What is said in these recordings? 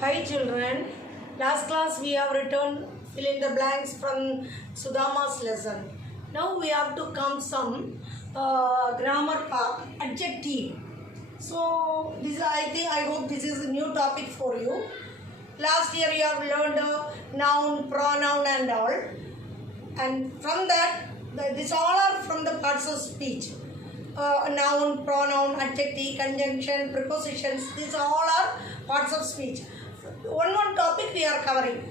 Hi children, last class we have written fill in the blanks from Sudama's lesson. Now we have to come some grammar part, adjective. So this I hope this is a new topic for you. Last year you have learned noun, pronoun and all. And from that, these all are from the parts of speech. Noun, pronoun, adjective, conjunction, prepositions, these all are parts of speech. One topic we are covering.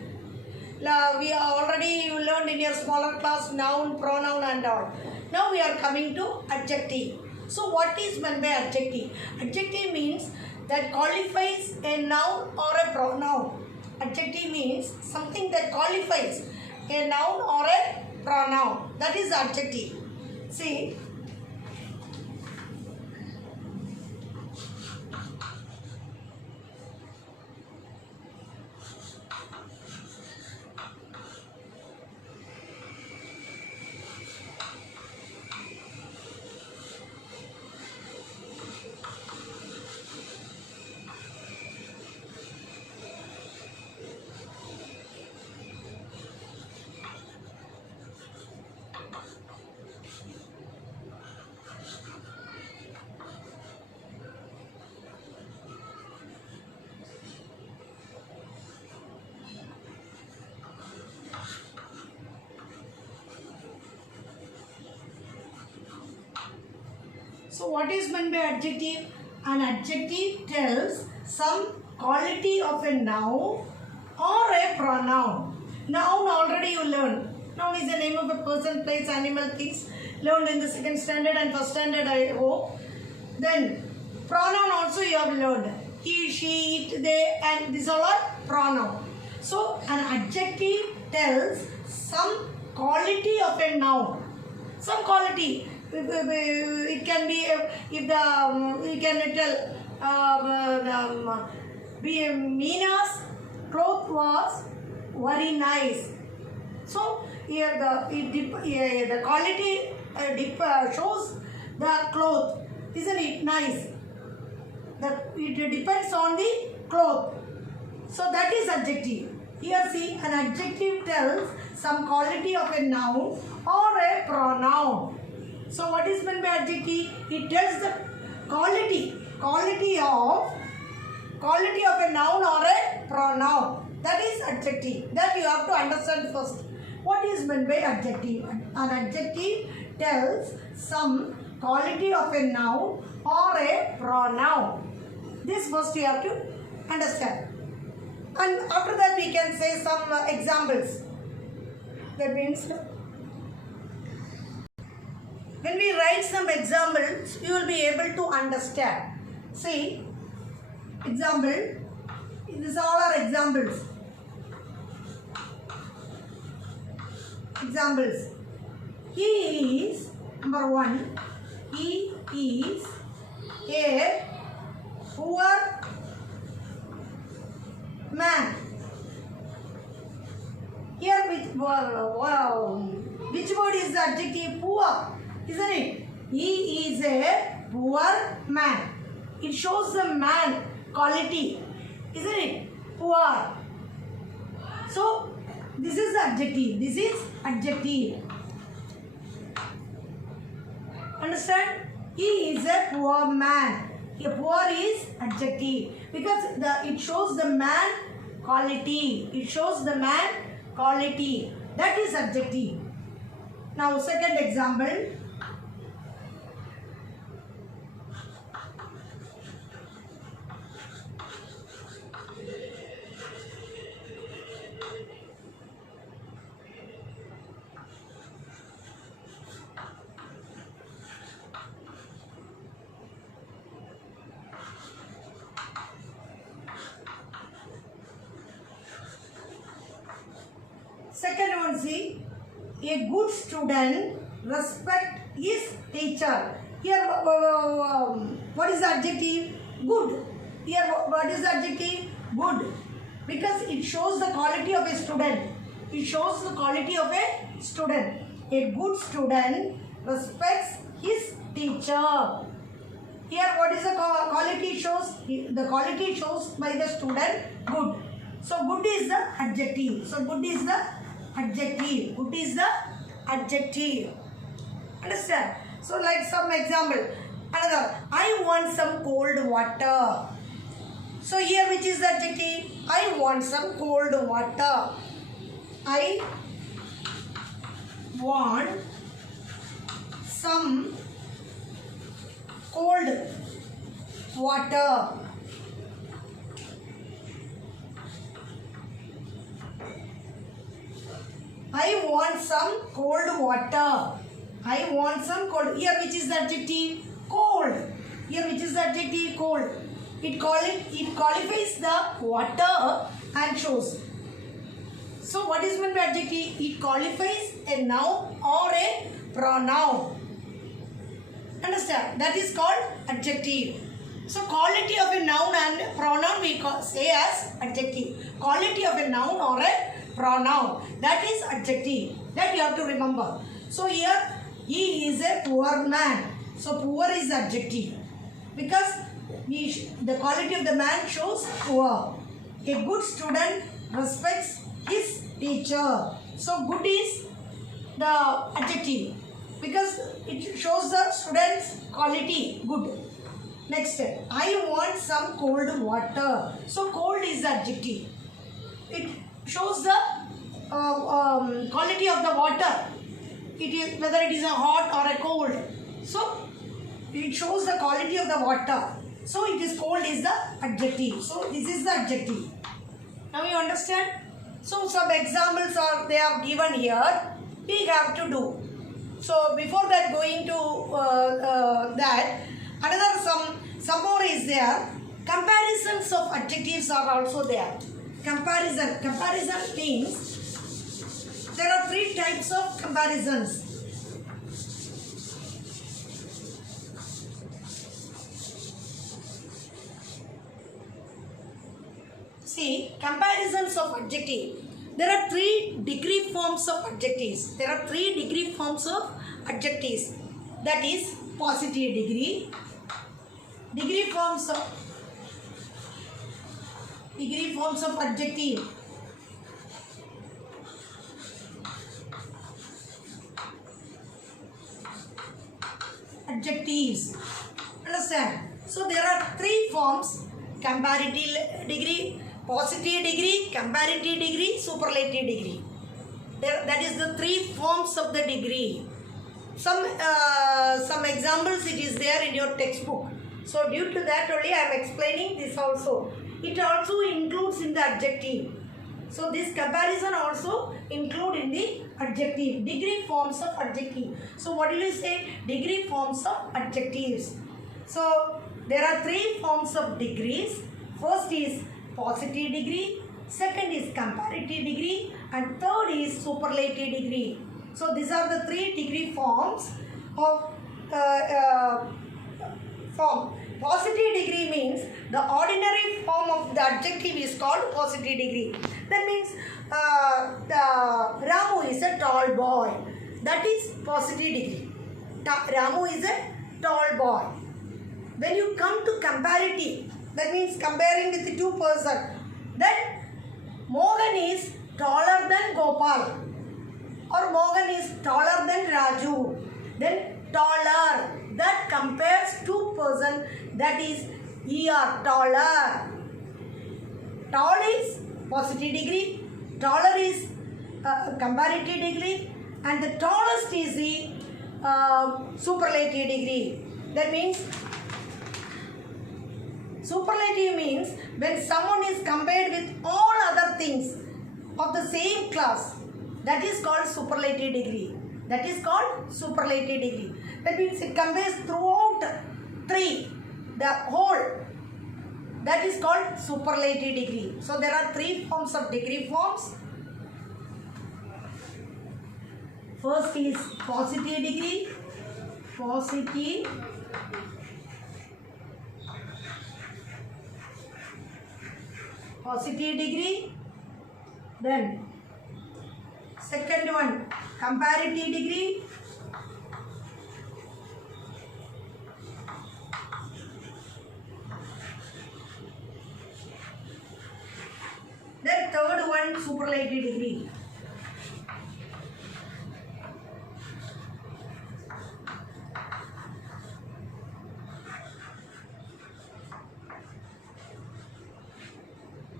We are already learned in your smaller class noun, pronoun and all. Now we are coming to adjective. So what is meant by adjective? Adjective means that qualifies a noun or a pronoun. Adjective means something that qualifies a noun or a pronoun. That is adjective. See. So what is meant by adjective? An adjective tells some quality of a noun or a pronoun. Noun already you learned. Noun is the name of a person, place, animal, things. Learned in the second standard and first standard I hope. Then pronoun also you have learned. He, she, it, they and these all are pronoun. So an adjective tells some quality of a noun. Some quality. It can be if the we can tell Mina's cloth was very nice. So here the quality shows the cloth, isn't it nice? It depends on the cloth. So that is adjective. Here see, an adjective tells some quality of a noun or a pronoun. So what is meant by adjective? It tells the quality of a noun or a pronoun. That is adjective. That you have to understand first. What is meant by adjective? An adjective tells some quality of a noun or a pronoun. This first you have to understand. And after that we can say some examples. That means when we write some examples, you will be able to understand. See, example, these all are examples. Examples. He is, number one, he is a poor man. Here which word is the adjective? Poor. Isn't it? He is a poor man. It shows the man quality. Isn't it? Poor. So, this is the adjective. This is adjective. Understand? He is a poor man. A poor is adjective. Because it shows the man quality. It shows the man quality. That is adjective. Now, second example. Second one, see, a good student respect his teacher. Here, what is the adjective? Good. Here, what is the adjective? Good. Because it shows the quality of a student. It shows the quality of a student. A good student respects his teacher. Here what is the quality shows? The quality shows by the student good. So good is the adjective. So good is the adjective. Good is the adjective. Understand? So like some example. Another. I want some cold water. So here which is the adjective? I want some cold water. I want some cold water. I want some cold water. I want some cold. Here which is the adjective? Cold. Here which is the adjective? Cold. It qualifies the water and shows. So what is meant by adjective? It qualifies a noun or a pronoun. Understand? That is called adjective. So quality of a noun and pronoun we say as adjective. Quality of a noun or a pronoun. That is adjective. That you have to remember. So here he is a poor man. So poor is adjective. Because the quality of the man shows poor. A good student respects his teacher. So good is the adjective. Because it shows the student's quality good. Next, I want some cold water. So cold is the adjective. It shows the quality of the water. It is whether it is a hot or a cold. So it shows the quality of the water. So it is cold is the adjective. So this is the adjective. Now you understand? So some examples they are given here. We have to do. So before that going to that, another some more is there. Comparisons of adjectives are also there. Comparison means there are three types of comparisons. See, comparisons of adjective. There are 3 degree forms of adjectives. There are 3 degree forms of adjectives. That is positive degree, degree forms of adjective. Adjectives. Understand? So there are 3 forms: comparative degree, positive degree, comparative degree, superlative degree. That is the 3 forms of the degree. Some examples it is there in your textbook. So due to that only I am explaining this also. It also includes in the adjective. So this comparison also include in the adjective. Degree forms of adjective. So what will you say? Degree forms of adjectives. So there are 3 forms of degrees. First is positive degree, second is comparative degree, and third is superlative degree. So these are the 3 degree forms of form. Positive degree means the ordinary form of the adjective is called positive degree. That means Ramu is a tall boy. That is positive degree. Ramu is a tall boy. When you come to comparative, that means comparing with the 2 persons, then Mohan is taller than Gopal, or Mohan is taller than Raju. Then taller, that compares 2 persons, that is ER, taller. Tall is positive degree, taller is comparative degree, and the tallest is the superlative degree. That means superlative means when someone is compared with all other things of the same class. That is called superlative degree. That is called superlative degree. That means it compares throughout 3, the whole. That is called superlative degree. So there are 3 forms of degree forms. First is positive degree. Positive degree. Then second one, comparative degree. given superlative degree.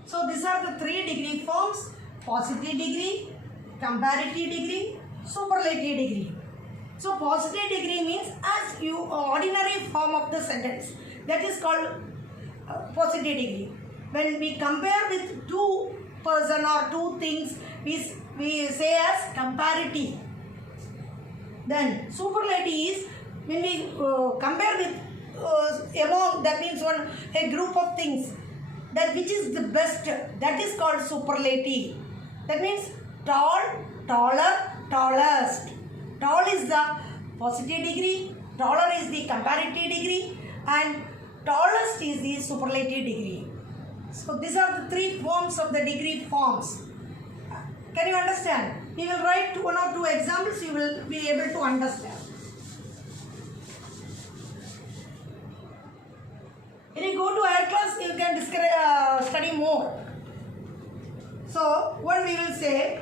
So these are the 3 degree forms: positive degree, comparative degree, superlative degree. So positive degree means as you ordinary form of the sentence, that is called positive degree. When we compare with two person or two things, we say as comparative. Then superlative is when we compare with among, that means a group of things, that which is the best, that is called superlative. That means tall, taller, tallest. Tall is the positive degree, taller is the comparative degree, and tallest is the superlative degree. So these are the 3 forms of the degree forms. Can you understand? We will write 1 or 2 examples, you will be able to understand. When you go to higher class, you can study more. So, what we will say,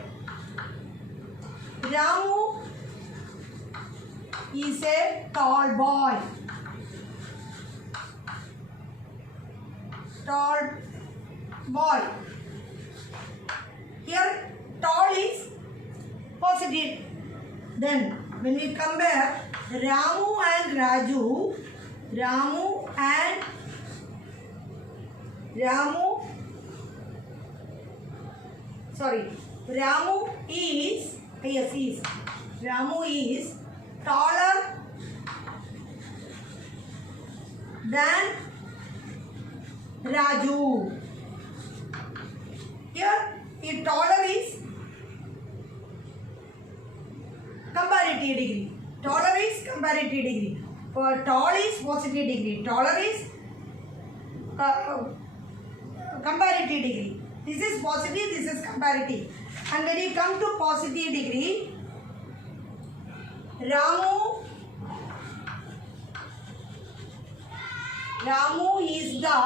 Ramu is a tall boy. Tall boy. Here, tall is positive. Then, when we compare Ramu and Raju, Ramu is taller than Raju. Here, the taller is comparative degree. Taller is comparative degree. For tall is positive degree. Taller is comparative degree. This is positive, this is comparative. And when you come to positive degree, Ramu is the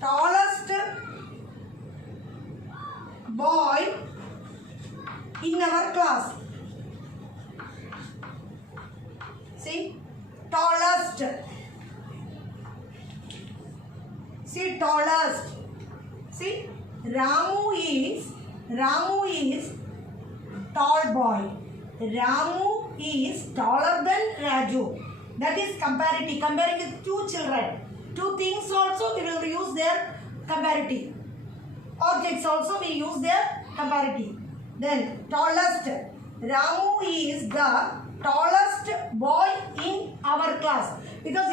tallest boy in our class. See, tallest. See, tallest. See, Ramu is tall boy. Ramu is taller than Raju. That is comparative. Comparing with 2 children. 2 things also we will use their comparative. Objects also we use their comparative. Then tallest. Ramu is the tallest boy in our class. Because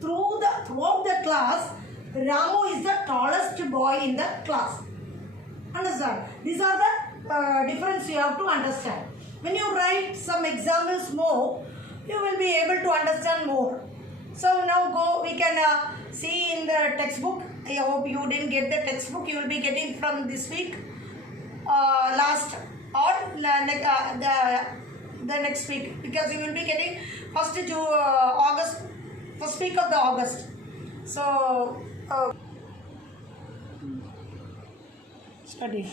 throughout the class, Ramu is the tallest boy in the class. Understand? These are the difference you have to understand. When you write some examples more, you will be able to understand more. So now we can see in the textbook. I hope you didn't get the textbook. You will be getting from this week, last or the next week, because you will be getting first week of the August. So study.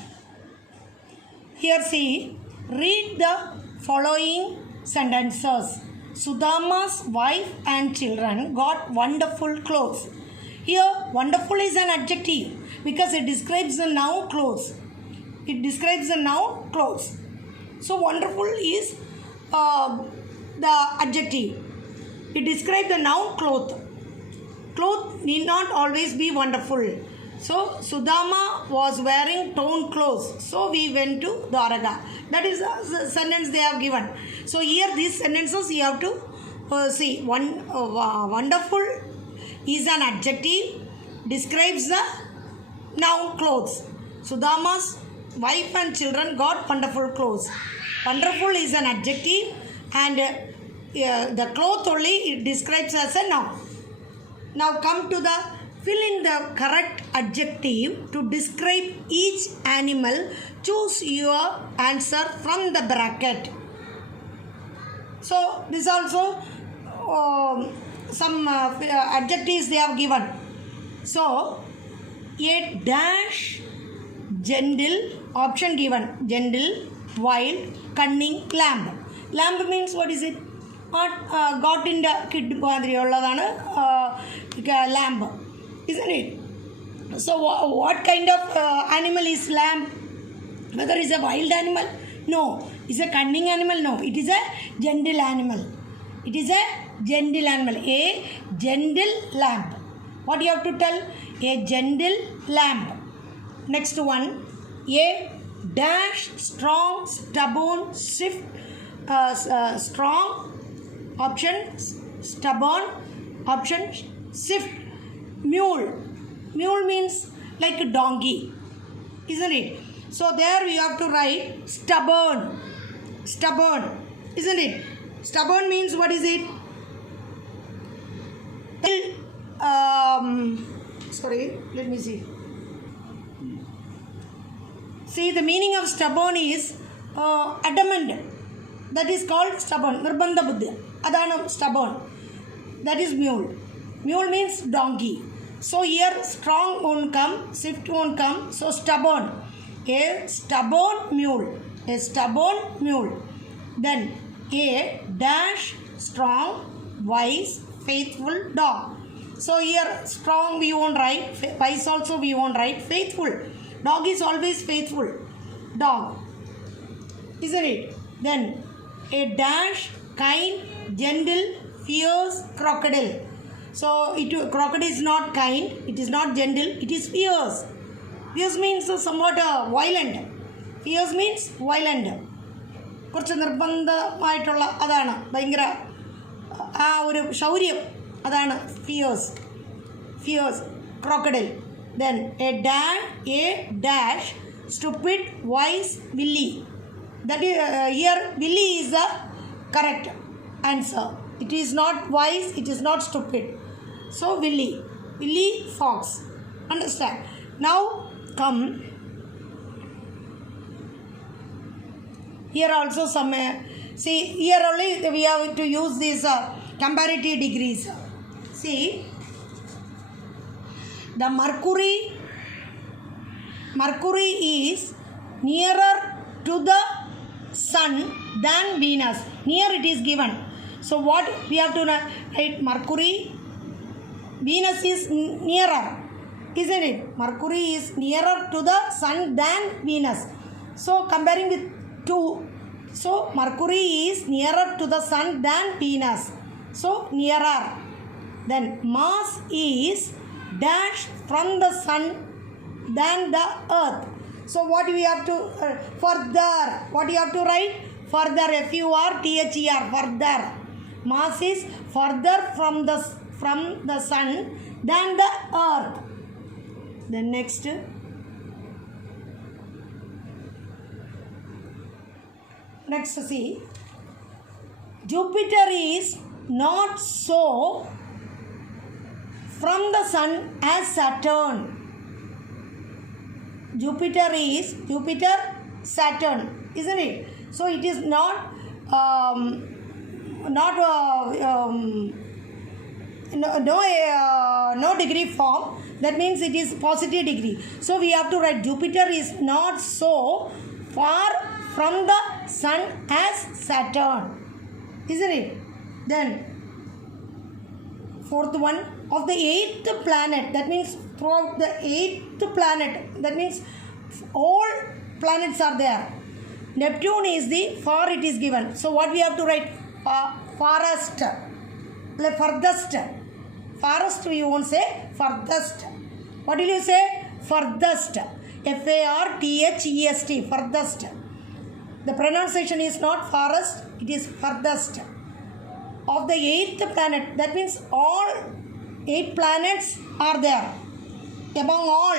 Here see, read the following sentences. Sudama's wife and children got wonderful clothes. Here, wonderful is an adjective because it describes the noun clothes. It describes the noun clothes. So, wonderful is the adjective. It describes the noun cloth. Cloth need not always be wonderful. So, Sudama was wearing torn clothes. So, we went to Dwaraka. That is the sentence they have given. So, here these sentences you have to see. Wonderful is an adjective, describes the noun clothes. Sudama's wife and children got wonderful clothes. Wonderful is an adjective and the cloth only it describes as a noun. Now come to the fill in the correct adjective to describe each animal. Choose your answer from the bracket. So this also some adjectives they have given. So, a dash gentle, option given, gentle, wild, cunning, lamb. Lamb means what is it? Got in the kid lamb, isn't it? So what kind of animal is lamb? Whether it's a wild animal? No. It's a cunning animal? No. It is a gentle animal. It is a gentle animal. A gentle lamb. What you have to tell? A gentle lamb. Next one. A dash strong, stubborn, swift, strong, option stubborn, option swift, mule. Mule means like a donkey, isn't it? So there we have to write stubborn. Stubborn, isn't it? Stubborn means what is it? Sorry, let me see. See, the meaning of stubborn is adamant. That is called stubborn. Nirbandha buddhi. Adana stubborn. That is mule. Mule means donkey. So here strong won't come, swift won't come. So stubborn. A stubborn mule. A stubborn mule. Then a dash strong, wise, faithful dog. So here strong we won't write. Wise also we won't write. Faithful. Dog is always faithful. Dog. Isn't it? Then a dash, kind, gentle, fierce, crocodile. So crocodile is not kind, it is not gentle, it is fierce. Fierce means somewhat violent. Fierce means violent. കുറച്ച് നിർബന്ധമായിട്ടുള്ള അതാണ് ഭയങ്കര ആ ഒരു ശൗര്യം അതാണ് fears fears crocodile. Then a dash stupid, wise, willy. That is here willy is the correct answer. It is not wise, it is not stupid. So willy fox. Understand? Now come here also some see here only we have to use these comparative degrees. See, the Mercury is nearer to the sun than Venus. Near it is given. So what we have to write? Mercury, Venus is nearer, isn't it? Mercury is nearer to the sun than Venus. So comparing with two, so Mercury is nearer to the sun than Venus. So nearer. Then Mars is dash from the sun than the earth. So what we have to further? What you have to write? Further, F-U-R-T-H-E-R, further. Mars is further from the sun than the earth. Then next. Next see. Jupiter is not so from the sun as Saturn. Jupiter, Saturn, isn't it? So it is not no degree form. That means it is positive degree. So we have to write Jupiter is not so far from the sun as Saturn, isn't it? Then fourth one, of the eighth planet, that means throughout the eighth planet, that means all planets are there. Neptune is the far it is given. So what we have to write? Farthest. Like furthest. Farthest we won't say, furthest. What will you say? Furthest. F-A-R-T-H-E-S-T. Furthest. The pronunciation is not farthest, it is furthest. Of the eighth planet, that means all 8 planets are there. Among all.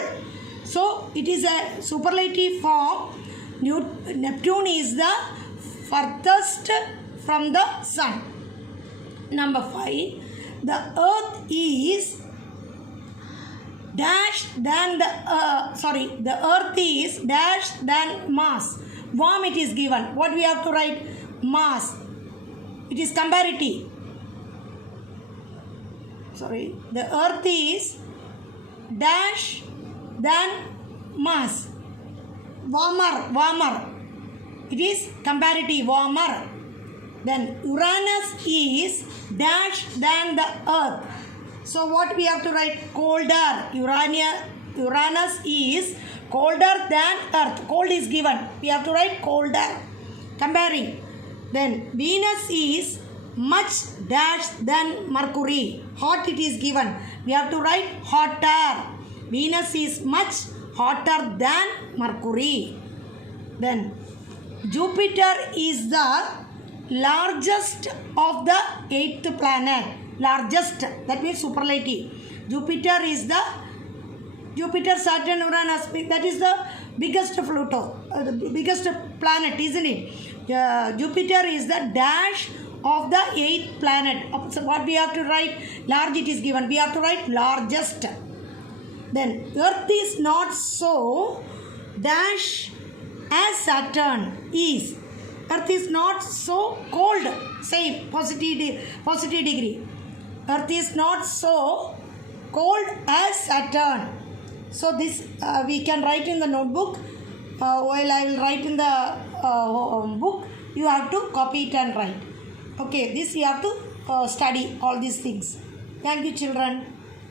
So it is a superlative form. Neptune is the furthest from the sun. Number 5. The earth is dash than the earth is dash than Mars. Warm it is given. What we have to write? Mars. It is comparative. The earth is dash than Mars. Warmer. It is comparative, warmer. Then Uranus is dash than the Earth. So what we have to write? Colder. Uranus is colder than Earth. Cold is given. We have to write colder. Comparing. Then Venus is much dash than Mercury. Hot it is given. We have to write hotter. Venus is much hotter than Mercury. Then Jupiter is the largest of the 8th planet. Largest, that means superlative. Jupiter, Saturn, Uranus, that is the biggest Pluto, the biggest planet, isn't it? Jupiter is the dash of the 8th planet. So what we have to write? Large it is given. We have to write largest. Then Earth is not so dash as Saturn is. Earth is not so cold. Same positive degree. Earth is not so cold as Saturn. So this we can write in the notebook. While I will write in the book, you have to copy it and write. Okay, this you have to study all these things. Thank you, children.